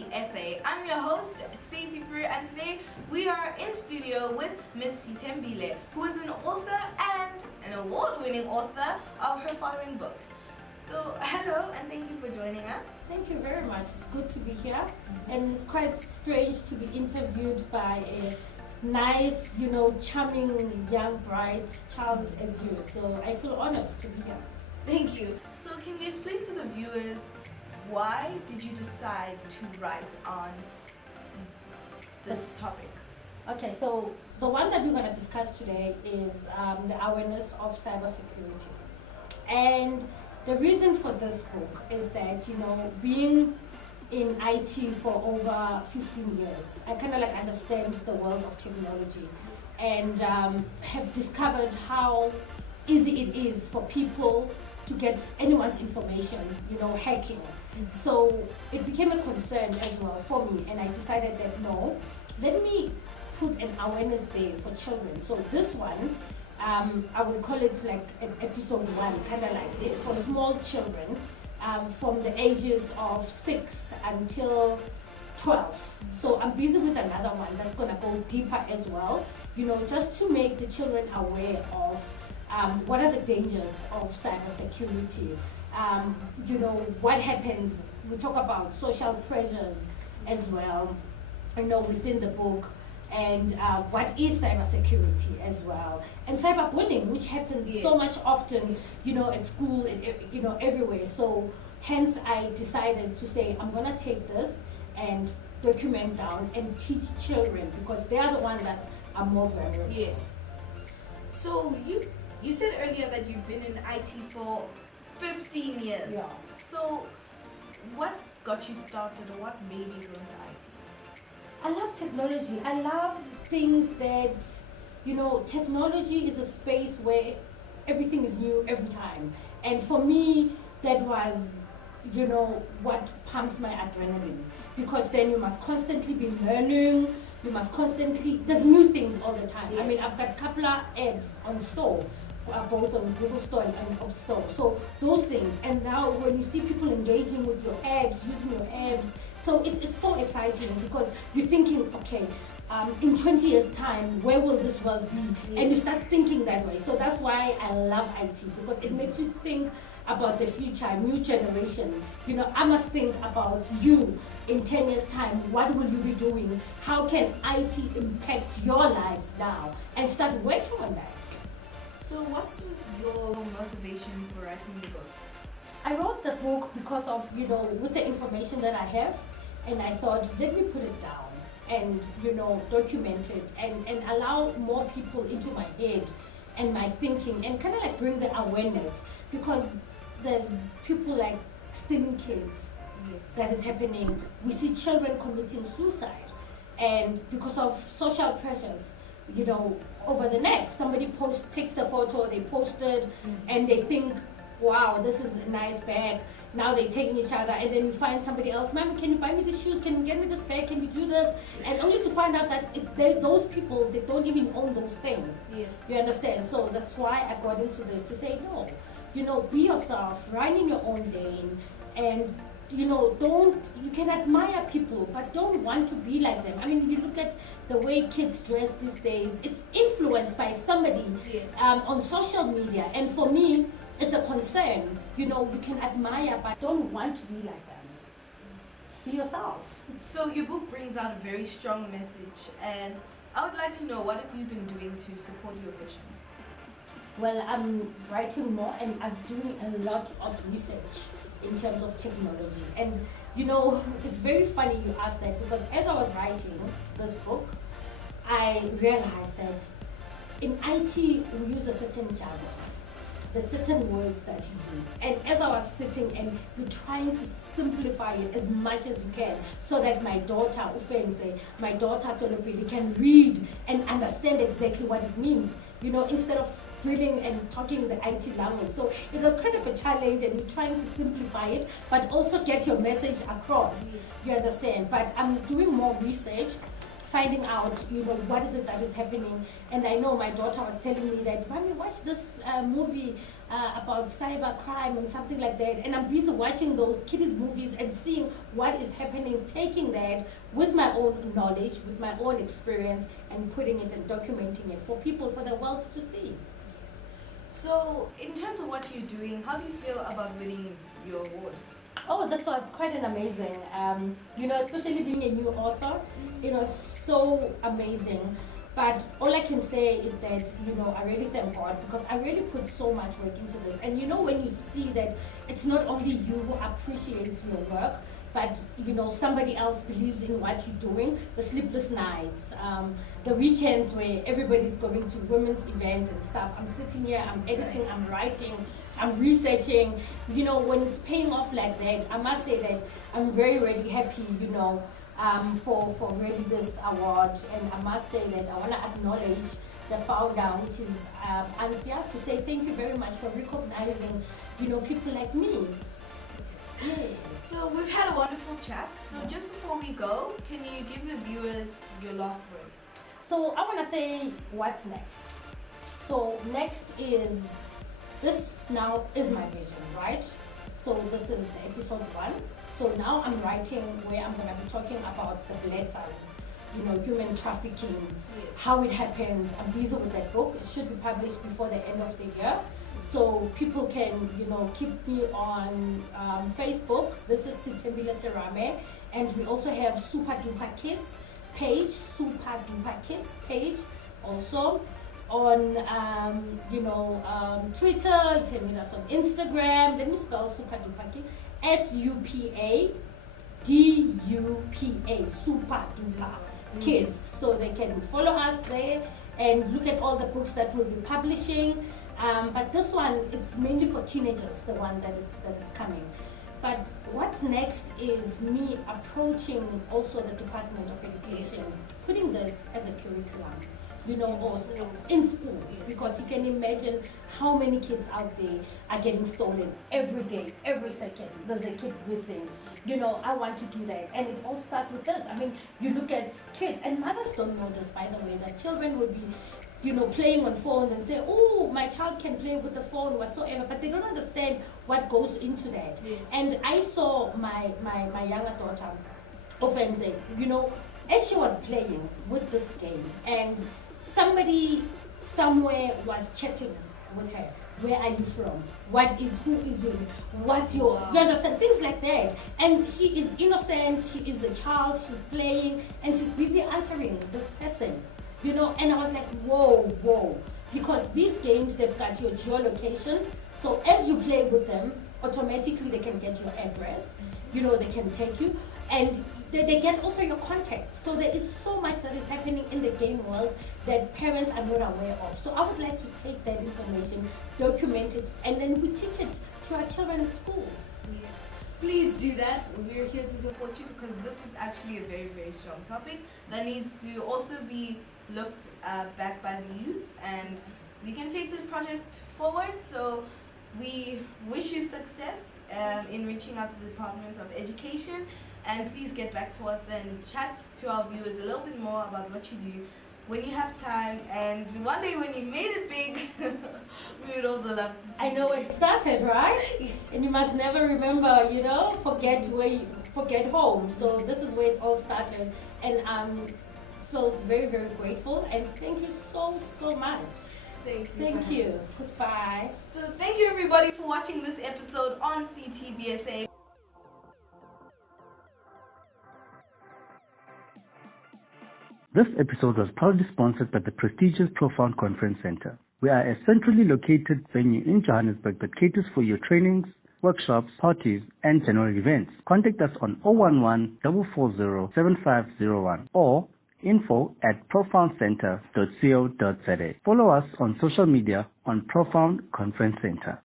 SA. I'm your host, Stacey Fru, and today we are in studio with Miss Sithembile, who is an author and an award-winning author of her following books. So, hello, and thank you for joining us. Thank you very much. It's good to be here, and it's quite strange to be interviewed by a nice, charming, young, bright child as you. So I feel honored to be here. Thank you. So, can you explain to the viewers why did you decide to write on this topic? Okay, so the one that we're going to discuss today is the awareness of cybersecurity. And the reason for this book is that, being in IT for over 15 years, I kind of understand the world of technology and have discovered how easy it is for people to get anyone's information, hacking. So it became a concern as well for me, and I decided that no, let me put an awareness there for children. So this one, I would call it like an episode 1, kind of like it's for small children from the ages of 6 until 12. So I'm busy with another one that's gonna go deeper as well, just to make the children aware of what are the dangers of cybersecurity. What happens. We talk about social pressures as well, within the book, and what is cybersecurity as well, and cyberbullying, which happens so much often, at school and everywhere. So hence I decided to say I'm gonna take this and document down and teach children, because they are the ones that are more vulnerable. Yes. So you said earlier that you've been in IT for 15 years. Yeah. So what got you started, or what made you go into IT? I love technology. I love things that, technology is a space where everything is new every time. And for me, that was, what pumps my adrenaline. Because then you must constantly be learning, there's new things all the time. Yes. I mean, I've got a couple of apps on store, both on Google Store and App Store. So those things. And now when you see people engaging with your apps, using your apps, so it's so exciting, because you're thinking, okay, in 20 years' time, where will this world be? Yes. And you start thinking that way. So that's why I love IT, because it makes you think about the future, new generation. I must think about you in 10 years' time. What will you be doing? How can IT impact your life now? And start working on that. So what was your motivation for writing the book? I wrote the book because of, with the information that I have, and I thought, let me put it down and, document it and allow more people into my head and my thinking, and kind of bring the awareness, because there's people stealing kids. Yes. That is happening. We see children committing suicide, and because of social pressures, over the net, somebody takes a photo, they post it, and they think, wow, this is a nice bag. Now they're taking each other, and then you find somebody else, ma'am, can you buy me the shoes? Can you get me this bag? Can you do this? And only to find out that those people, they don't even own those things. Yes. You understand? So that's why I got into this, to say, no, be yourself, run in your own lane, and you can admire people, but don't want to be like them. I mean, you look at the way kids dress these days, it's influenced by somebody. Yes. On social media. And for me, it's a concern. You can admire, but don't want to be like them. Be yourself. So your book brings out a very strong message, and I would like to know, what have you been doing to support your vision? Well, I'm writing more, and I'm doing a lot of research in terms of technology. And it's very funny you asked that, because as I was writing this book, I realized that in IT we use a certain jargon, the certain words that you use. And as I was sitting and you're trying to simplify it as much as you can, so that my daughter, Ufenze, my daughter Tolopili, can read and understand exactly what it means, instead of drilling and talking the IT language. So it was kind of a challenge, and you're trying to simplify it, but also get your message across. You understand? But I'm doing more research finding out, what is it that is happening. And I know my daughter was telling me that, Mommy, watch this movie about cyber crime and something like that. And I'm busy watching those kiddies movies and seeing what is happening, taking that with my own knowledge, with my own experience, and putting it and documenting it for people, for the world to see. So, in terms of what you're doing, how do you feel about winning your award? Oh, this was quite an amazing, especially being a new author, it was so amazing. But all I can say is that, I really thank God, because I really put so much work into this. And when you see that it's not only you who appreciates your work, but somebody else believes in what you're doing, the sleepless nights, the weekends where everybody's going to women's events and stuff. I'm sitting here, I'm editing, I'm writing, I'm researching. When it's paying off like that, I must say that I'm very, very happy, for really this award. And I must say that I want to acknowledge the founder, which is Anthea, to say thank you very much for recognizing, people like me. Yes. So we've had a wonderful chat. So just before we go, can you give the viewers your last words? So I want to say what's next. So next is, this now is my vision, right? So this is the episode 1. So now I'm writing where I'm going to be talking about the blessers, human trafficking, how it happens. I'm busy with that book. It should be published before the end of the year. So people can, keep me on Facebook. This is Sithembile Serame. And we also have Super Duper Kids page, Super Duper Kids page also. On, Twitter, you can meet us on Instagram. Let me spell Super Duper Kids. SUPADUPA, Super Duper Kids. So they can follow us there and look at all the books that we'll be publishing. But this one, it's mainly for teenagers, the one that is coming. But what's next is me approaching also the Department of Education, putting this as a curriculum, or in schools, because you can imagine how many kids out there are getting stolen every day, every second. There's a kid missing. I want to do that. And it all starts with this. I mean, you look at kids, and mothers don't know this, by the way, that children will be playing on phones and say, oh, my child can play with the phone whatsoever, but they don't understand what goes into that. Yes. And I saw my younger daughter often say, as she was playing with this game, and somebody somewhere was chatting with her, where are you from? Who is you? What's your, you understand? Things like that. And she is innocent, she is a child, she's playing, and she's busy answering this person. And I was like, whoa, because these games, they've got your geolocation. So as you play with them, automatically they can get your address, they can take you, and they get also your contact. So there is so much that is happening in the game world that parents are not aware of. So I would like to take that information, document it, and then we teach it to our children in schools. Yes. Please do that. We're here to support you, because this is actually a very, very strong topic that needs to also be looked back by the youth, and we can take this project forward. So we wish you success in reaching out to the Department of Education, and please get back to us and chat to our viewers a little bit more about what you do when you have time, and one day when you made it big, we would also love to see. I know it started, right? And you must never remember, forget home. So this is where it all started, and feel very, very grateful, and thank you so much. Thank you. Goodbye. So thank you everybody for watching this episode on CTBSA. This episode was proudly sponsored by the prestigious Profound Conference Center. We are a centrally located venue in Johannesburg that caters for your trainings, workshops, parties, and general events. Contact us on 011 440 7501 or info@profoundcenter.co.za. Follow us on social media on Profound Conference Center.